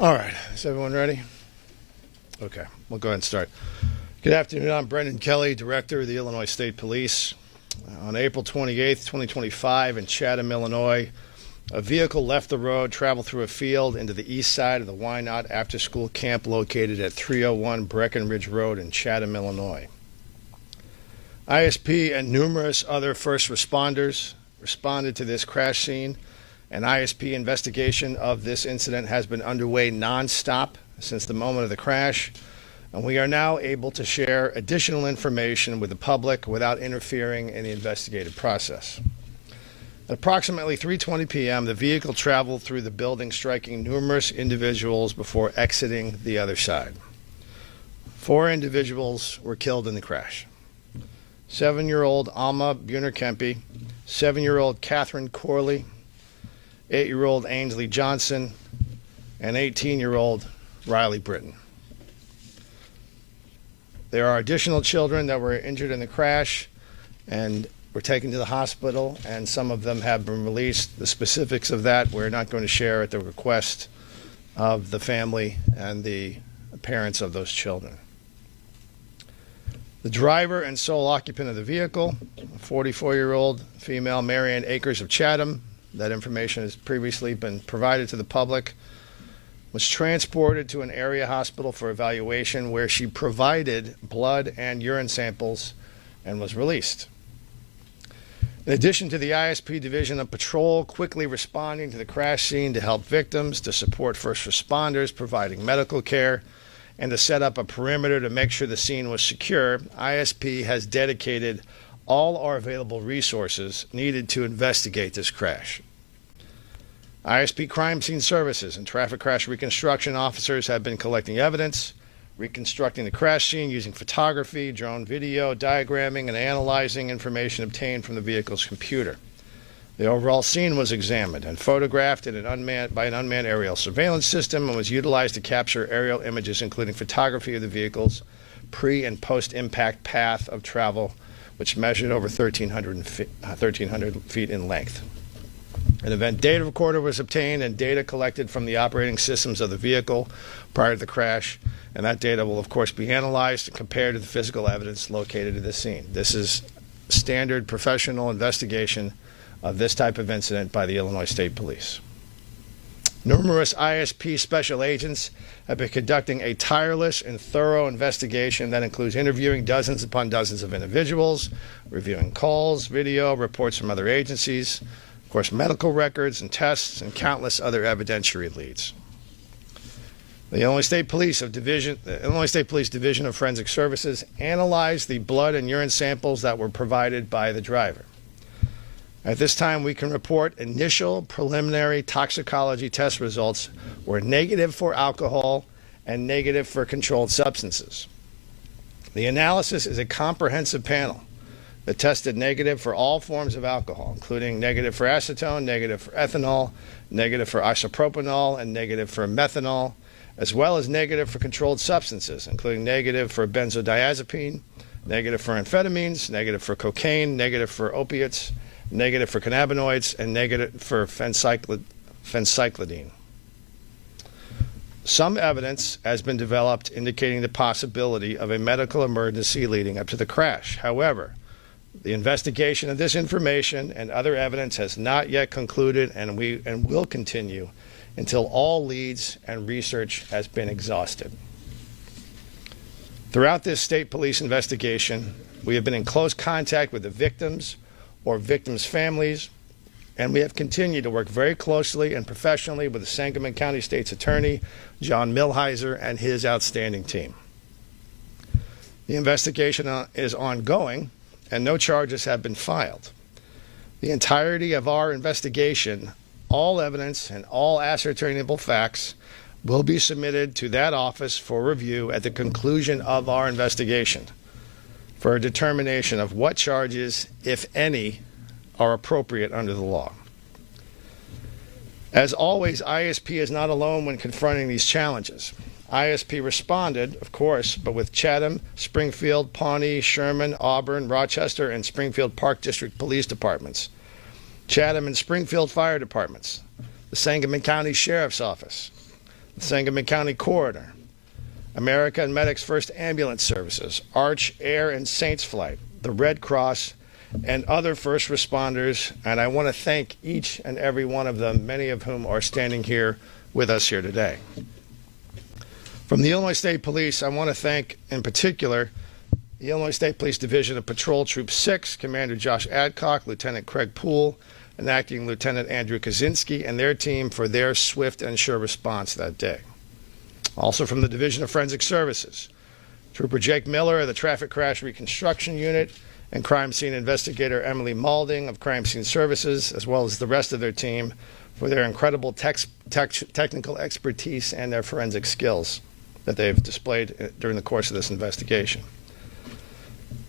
All right, is everyone ready? Okay, we'll go ahead and start. Good afternoon, I'm Brendan Kelly, Director of the Illinois State Police. On April 28th, 2025, in Chatham, Illinois, a vehicle left the road, traveled through a field into the east side of the Why Not after-school camp located at 301 Breckenridge Road in Chatham, Illinois. ISP and numerous other first responders responded to this crash scene. An ISP investigation of this incident has been underway nonstop since the moment of the crash, and we are now able to share additional information with the public without interfering in the investigative process. At approximately 3:20 p.m., the vehicle traveled through the building, striking numerous individuals before exiting the other side. 4 individuals were killed in the crash. 7-year-old Alma Buhner-Kempe, 7-year-old Catherine Corley, 8-year-old Ainsley Johnson, and 18-year-old Riley Britton. There are additional children that were injured in the crash and were taken to the hospital, and some of them have been released. The specifics of that we're not going to share at the request of the family and the parents of those children. The driver and sole occupant of the vehicle, 44-year-old female Marianne Akers of Chatham, that information has previously been provided to the public, was transported to an area hospital for evaluation where she provided blood and urine samples and was released. In addition to the ISP Division of Patrol quickly responding to the crash scene to help victims, to support first responders providing medical care, and to set up a perimeter to make sure the scene was secure, ISP has dedicated all our available resources needed to investigate this crash. ISP Crime Scene Services and Traffic Crash Reconstruction officers have been collecting evidence, reconstructing the crash scene using photography, drone video, diagramming, and analyzing information obtained from the vehicle's computer. The overall scene was examined and photographed by an unmanned aerial surveillance system and was utilized to capture aerial images, including photography of the vehicle's pre- and post-impact path of travel, which measured over 1,300 feet in length. An event data recorder was obtained and data collected from the operating systems of the vehicle prior to the crash, and that data will, of course, be analyzed and compared to the physical evidence located at the scene. This is standard professional investigation of this type of incident by the Illinois State Police. Numerous ISP special agents have been conducting a tireless and thorough investigation that includes interviewing dozens upon dozens of individuals, reviewing calls, video, reports from other agencies, of course, medical records and tests, and countless other evidentiary leads. The Illinois State Police Division of Forensic Services analyzed the blood and urine samples that were provided by the driver. At this time, we can report initial preliminary toxicology test results were negative for alcohol and negative for controlled substances. The analysis is a comprehensive panel that tested negative for all forms of alcohol, including negative for acetone, negative for ethanol, negative for isopropanol, and negative for methanol, as well as negative for controlled substances, including negative for benzodiazepine, negative for amphetamines, negative for cocaine, negative for opiates, negative for cannabinoids, and negative for phencyclidine. Some evidence has been developed indicating the possibility of a medical emergency leading up to the crash. However, the investigation of this information and other evidence has not yet concluded and will continue until all leads and research has been exhausted. Throughout this state police investigation, we have been in close contact with the victims or victims' families, and we have continued to work very closely and professionally with the Sangamon County State's Attorney, John Milheiser, and his outstanding team. The investigation is ongoing, and no charges have been filed. The entirety of our investigation, all evidence and all ascertainable facts will be submitted to that office for review at the conclusion of our investigation for a determination of what charges, if any, are appropriate under the law. As always, ISP is not alone when confronting these challenges. ISP responded, of course, but with Chatham, Springfield, Pawnee, Sherman, Auburn, Rochester, and Springfield Park District Police Departments, Chatham and Springfield Fire Departments, the Sangamon County Sheriff's Office, Sangamon County Coroner, American Medics First Ambulance Services, Arch Air and Saints Flight, the Red Cross, and other first responders. And I want to thank each and every one of them, many of whom are standing here with us here today. From the Illinois State Police, I want to thank, in particular, the Illinois State Police Division of Patrol Troop 6, Commander Josh Adcock, Lieutenant Craig Poole, and Acting Lieutenant Andrew Kaczynski, and their team for their swift and sure response that day. Also from the Division of Forensic Services, Trooper Jake Miller of the Traffic Crash Reconstruction Unit, and Crime Scene Investigator Emily Malding of Crime Scene Services, as well as the rest of their team for their incredible technical expertise and their forensic skills that they've displayed during the course of this investigation.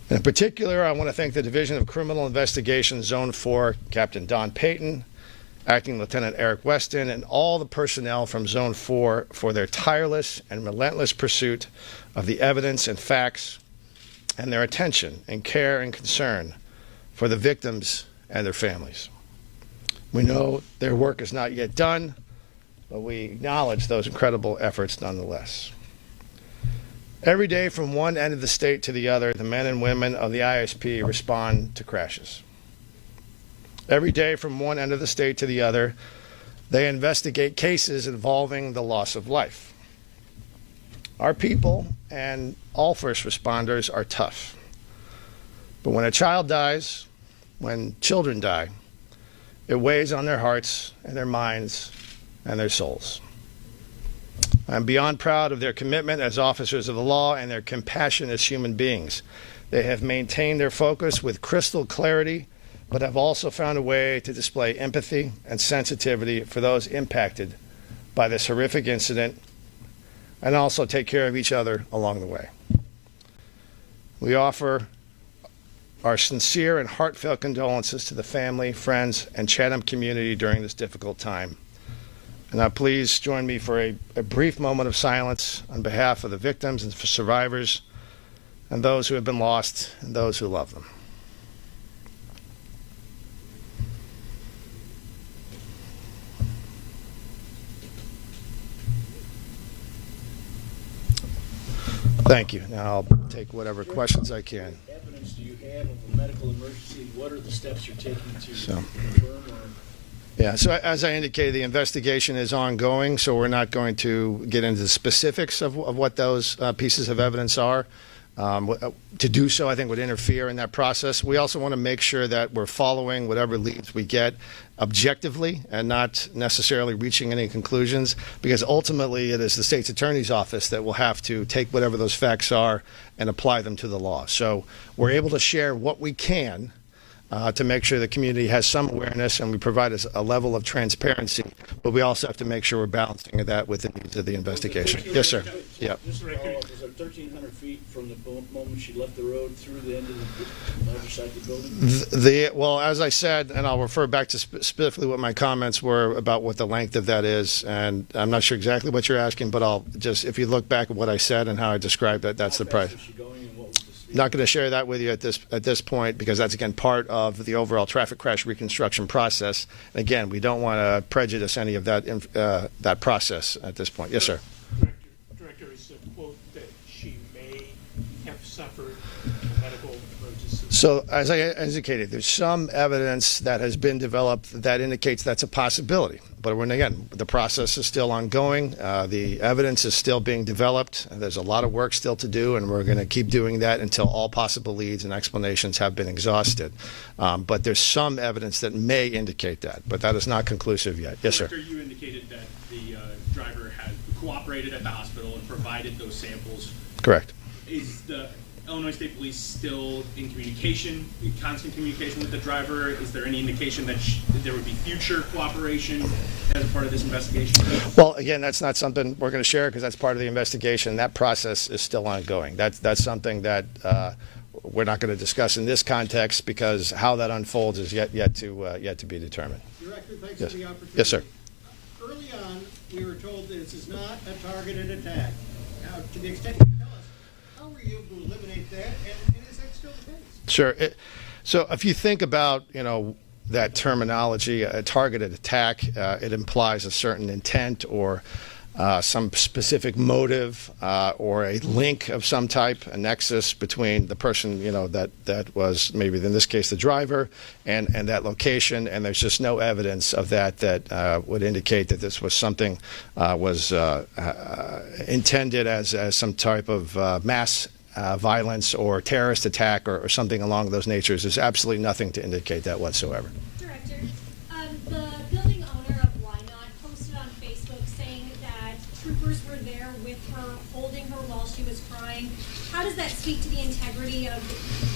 In particular, I want to thank the Division of Criminal Investigation Zone 4, Captain Don Payton, Acting Lieutenant Eric Weston, and all the personnel from Zone 4 for their tireless and relentless pursuit of the evidence and facts, and their attention and care and concern for the victims and their families. We know their work is not yet done, but we acknowledge those incredible efforts nonetheless. Every day from one end of the state to the other, the men and women of the ISP respond to crashes. Every day from one end of the state to the other, they investigate cases involving the loss of life. Our people and all first responders are tough. But when a child dies, when children die, it weighs on their hearts and their minds and their souls. I'm beyond proud of their commitment as officers of the law and their compassion as human beings. They have maintained their focus with crystal clarity, but have also found a way to display empathy and sensitivity for those impacted by this horrific incident, and also take care of each other along the way. We offer our sincere and heartfelt condolences to the family, friends, and Chatham community during this difficult time. And now please join me for a brief moment of silence on behalf of the victims and survivors and those who have been lost and those who love them. Thank you. Now I'll take whatever questions I can. What evidence do you have of a medical emergency? What are the steps you're taking to confirm or... Yeah, so as I indicated, the investigation is ongoing, so we're not going to get into the specifics of what those pieces of evidence are. To do so, I think, would interfere in that process. We also want to make sure that we're following whatever leads we get objectively and not necessarily reaching any conclusions, because ultimately it is the state's attorney's office that will have to take whatever those facts are and apply them to the law. So we're able to share what we can to make sure the community has some awareness and we provide a level of transparency, but we also have to make sure we're balancing that with the needs of the investigation. Yes, sir. Yeah. Just to follow up, was it 1,300 feet from the moment she left the road through the end of the other side of the building? Well, as I said, and I'll refer back to specifically what my comments were about what the length of that is, and I'm not sure exactly what you're asking, but I'll just, if you look back at what I said and how I described it, that's the price. Not going to share that with you at this point, because that's, again, part of the overall traffic crash reconstruction process. And again, we don't want to prejudice any of that process at this point. Yes, sir. Director, is a quote that she may have suffered a medical emergency. So, as I indicated, there's some evidence that has been developed that indicates that's a possibility. But again, the process is still ongoing. The evidence is still being developed. There's a lot of work still to do, and we're going to keep doing that until all possible leads and explanations have been exhausted. But there's some evidence that may indicate that, but that is not conclusive yet. Yes, sir. Director, you indicated that the driver had cooperated at the hospital and provided those samples. Correct. Is the Illinois State Police still in communication, in constant communication with the driver? Is there any indication that there would be future cooperation as part of this investigation? Well, again, that's not something we're going to share because that's part of the investigation. That process is still ongoing. That's something that we're not going to discuss in this context, because how that unfolds is yet to be determined. Director, thanks Yes. for the opportunity. Yes, sir. Early on, we were told that this is not a targeted attack. Now, to the extent you can tell us, how were you able to eliminate that, and is that still the case? Sure. So if you think about, that terminology, a targeted attack, it implies a certain intent or some specific motive or a link of some type, a nexus between the person, that was maybe in this case the driver and that location, and there's just no evidence of that would indicate that this was something was intended as some type of mass violence or terrorist attack or something along those natures. There's absolutely nothing to indicate that whatsoever. Director, the building owner of Wynot posted on Facebook saying that troopers were there with her, holding her while she was crying. How does that speak to the integrity of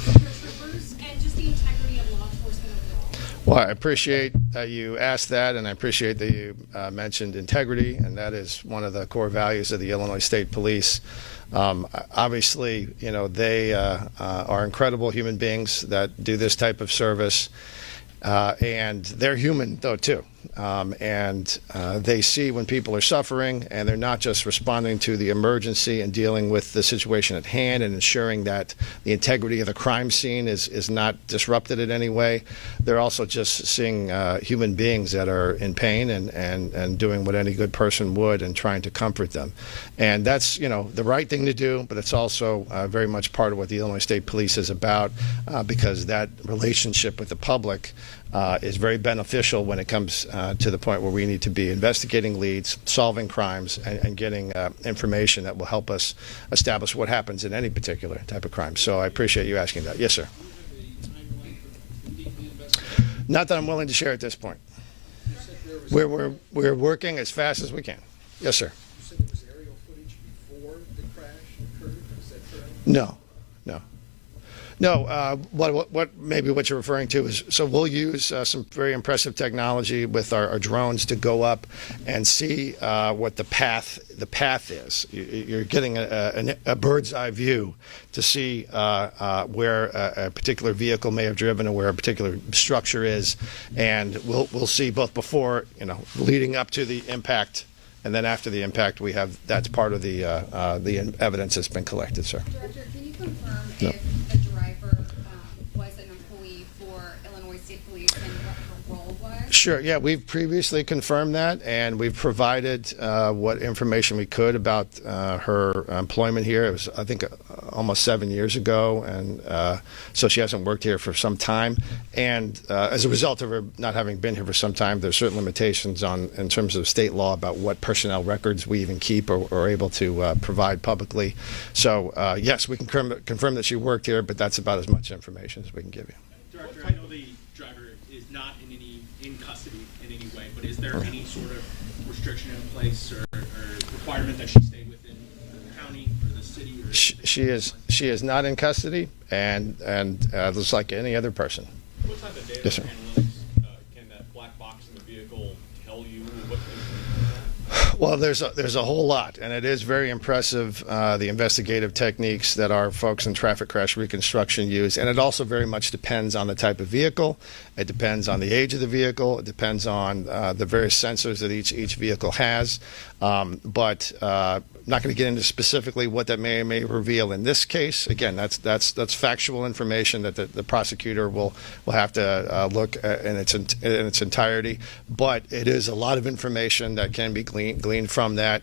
your troopers and just the integrity of law enforcement overall? Well, I appreciate that you asked that, and I appreciate that you mentioned integrity, and that is one of the core values of the Illinois State Police. Obviously, they are incredible human beings that do this type of service, and they're human, though, too. And they see when people are suffering, and they're not just responding to the emergency and dealing with the situation at hand and ensuring that the integrity of the crime scene is not disrupted in any way. They're also just seeing human beings that are in pain and doing what any good person would and trying to comfort them. And that's, the right thing to do, but it's also very much part of what the Illinois State Police is about, because that relationship with the public is very beneficial when it comes to the point where we need to be investigating leads, solving crimes, and getting information that will help us establish what happens in any particular type of crime. So I appreciate you asking that. Yes, sir. Not that I'm willing to share at this point. We're working as fast as we can. Yes, sir. You said it was aerial footage before the crash occurred, is that correct? No. What maybe what you're referring to is, so we'll use some very impressive technology with our drones to go up and see what the path is. You're getting a bird's eye view to see where a particular vehicle may have driven or where a particular structure is, and we'll see both before, leading up to the impact. And then after the impact, that's part of the evidence that's been collected, sir. Director, can you confirm No. if the driver was an employee for Illinois State Police and what her role was? Sure. Yeah, we've previously confirmed that, and we've provided what information we could about her employment here. It was, I think, almost 7 years ago, and so she hasn't worked here for some time. And as a result of her not having been here for some time, there's certain limitations in terms of state law about what personnel records we even keep or are able to provide publicly. So yes, we can confirm that she worked here, but that's about as much information as we can give you. Director, I know the driver is not in custody in any way, but is there any sort of restriction in place or requirement that she stay within the county or the city? Or She is not in custody, and just like any other person. What type of data Yes, sir. analytics can that black box in the vehicle tell you? What Well, there's a whole lot, and it is very impressive, the investigative techniques that our folks in traffic crash reconstruction use, and it also very much depends on the type of vehicle. It depends on the age of the vehicle. It depends on the various sensors that each vehicle has. But I'm not going to get into specifically what that may reveal in this case. Again, that's factual information that the prosecutor will have to look at in its entirety. But it is a lot of information that can be gleaned from that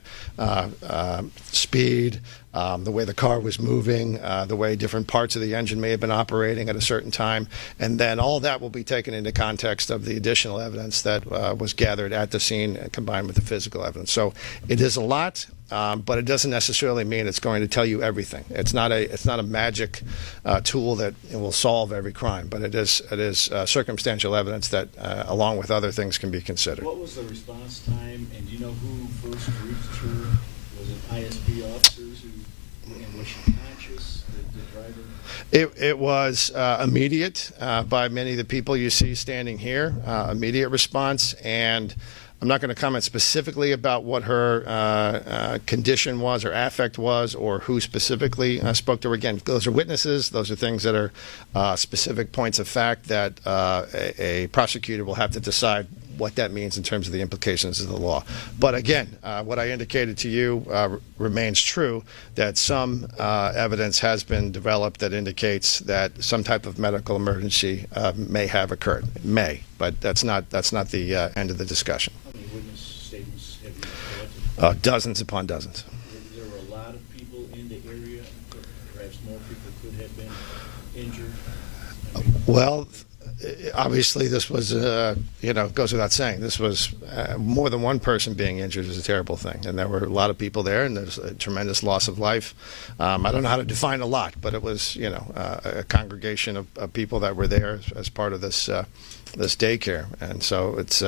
speed, the way the car was moving, the way different parts of the engine may have been operating at a certain time, and then all that will be taken into context of the additional evidence that was gathered at the scene combined with the physical evidence. So it is a lot. But it doesn't necessarily mean it's going to tell you everything. It's not a magic tool that will solve every crime, but it is circumstantial evidence that, along with other things, can be considered. What was the response time, and do you know who first reached her? Was it ISP officers and was she conscious, the driver? It was immediate by many of the people you see standing here, immediate response, and I'm not going to comment specifically about what her condition was or affect was or who specifically spoke to her. Again, those are witnesses. Those are things that are specific points of fact that a prosecutor will have to decide what that means in terms of the implications of the law. But again, what I indicated to you remains true, that some evidence has been developed that indicates that some type of medical emergency may have occurred. It may, but that's not the end of the discussion. How many witness statements have you collected? Dozens upon dozens. There were a lot of people in the area, perhaps more people could have been injured. I mean, Well, obviously, this was, goes without saying. This was more than one person being injured is a terrible thing. And there were a lot of people there, and there's a tremendous loss of life. I don't know how to define a lot, but it was, a congregation of people that were there as part of this daycare. And so it's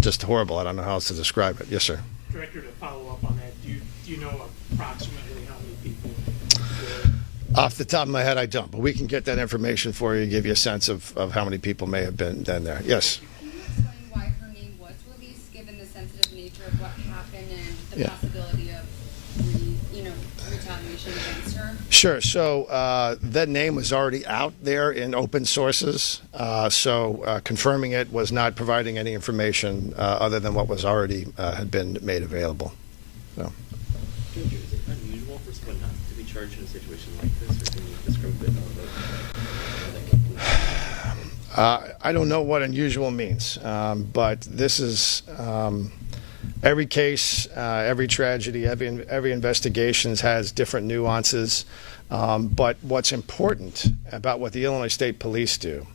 just horrible. I don't know how else to describe it. Yes, sir. Director, to follow up on that, do you know approximately how many people were? Off the top of my head, I don't, but we can get that information for you and give you a sense of how many people may have been there. Yes. Can you explain why her name was released, given the sensitive nature of what happened and the Yeah. possibility of, retaliation against her? Sure. So that name was already out there in open sources. So confirming it was not providing any information other than what was already had been made available. So. Is it unusual for someone not to be charged in a situation like this, or can you describe a bit more about that? I don't know what unusual means, but this is every case, every tragedy, every investigation has different nuances. But what's important about what the Illinois State Police do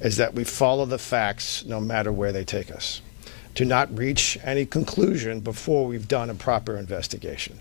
is that we follow the facts no matter where they take us. Do not reach any conclusion before we've done a proper investigation.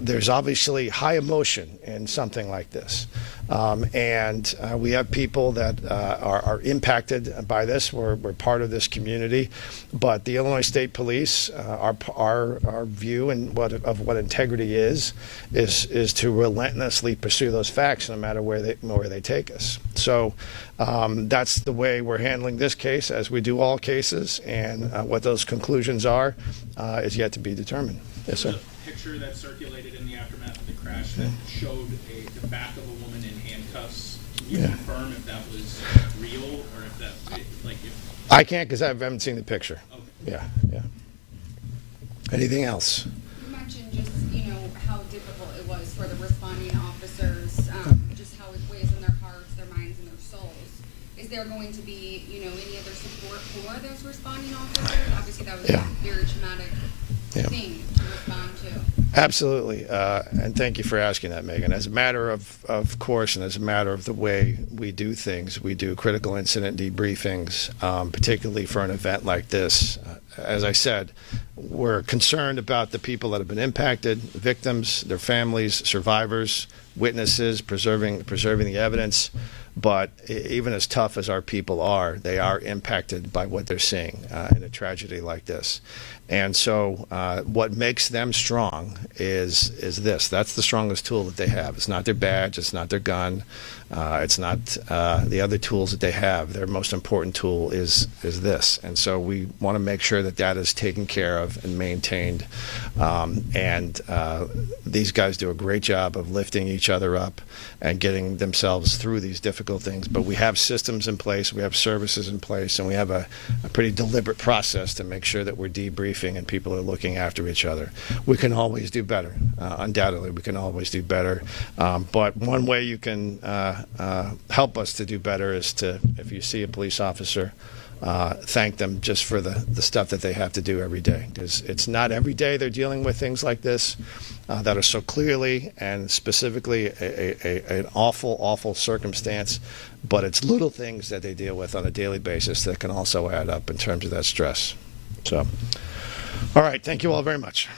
There's obviously high emotion in something like this. And we have people that are impacted by this. We're part of this community. But the Illinois State Police, our view and of what integrity is to relentlessly pursue those facts no matter where they take us. So that's the way we're handling this case, as we do all cases. And what those conclusions are is yet to be determined. Yes, sir. The picture that circulated in the aftermath of the crash that showed the back of a woman in handcuffs. Can you Yeah. confirm if that was real or if that, I can't because I haven't seen the picture. Okay. Yeah. Anything else? You mentioned just, how difficult it was for the responding officers, just how it weighs on their hearts, their minds, and their souls. Is there going to be, any other support for those responding officers? Obviously, that was Yeah. a very traumatic Yeah. thing to respond to. Absolutely, and thank you for asking that, Megan. As a matter of course, and as a matter of the way we do things, we do critical incident debriefings, particularly for an event like this. As I said, we're concerned about the people that have been impacted, victims, their families, survivors, witnesses, preserving the evidence. But even as tough as our people are, they are impacted by what they're seeing in a tragedy like this. And so what makes them strong is this. That's the strongest tool that they have. It's not their badge. It's not their gun. It's not the other tools that they have. Their most important tool is this. And so we want to make sure that that is taken care of and maintained. And these guys do a great job of lifting each other up and getting themselves through these difficult things. But we have systems in place, we have services in place, and we have a pretty deliberate process to make sure that we're debriefing and people are looking after each other. We can always do better. Undoubtedly, we can always do better. But one way you can help us to do better is to, if you see a police officer, thank them just for the stuff that they have to do every day. Because it's not every day they're dealing with things like this that are so clearly and specifically an awful circumstance. But it's little things that they deal with on a daily basis that can also add up in terms of that stress. So, all right. Thank you all very much.